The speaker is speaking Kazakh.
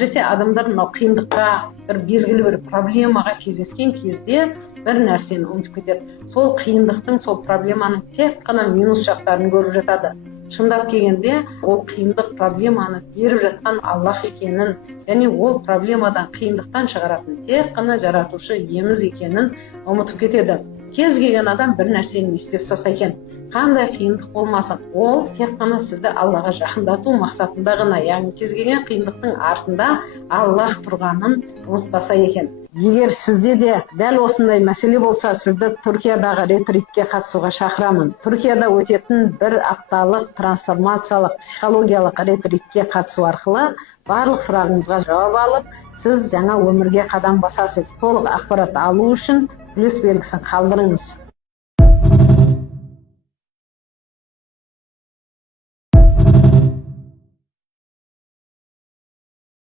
әсіресе адамдар мынау қиындыққа, бір белгілі бір проблемаға кездескен кезде бір нәрсені ұмытып кетеді. Сол қиындықтың, сол проблеманың тек қана минус жақтарын көріп жатады. Шындап келгенде ол қиындық проблеманы беріп жатқан Аллах екенін, және ол проблемадан, қиындықтан шығаратын тек қана жаратушы иеміз екенін ұмытып кетеді. Кез келген адам бір нәрсені есте ұстаса екен, қандай қиындық болмасын, ол тек қана сізді Аллаға жақындату мақсатында ғана, яғни кез келген қиындықтың артында Аллах тұрғанын ұмытпаса екен. Егер сізде де дәл осындай мәселе болса, сізді Түркиядағы ретритке қатысуға шақырамын. Түркияда өтетін бір апталық трансформациялық психологиялық ретритке қатысу арқылы барлық сұрағыңызға жауап алып, сіз жаңа өмірге қадам басасыз. Толық ақпарат алу үшін плюс белгісін қалдырыңыз.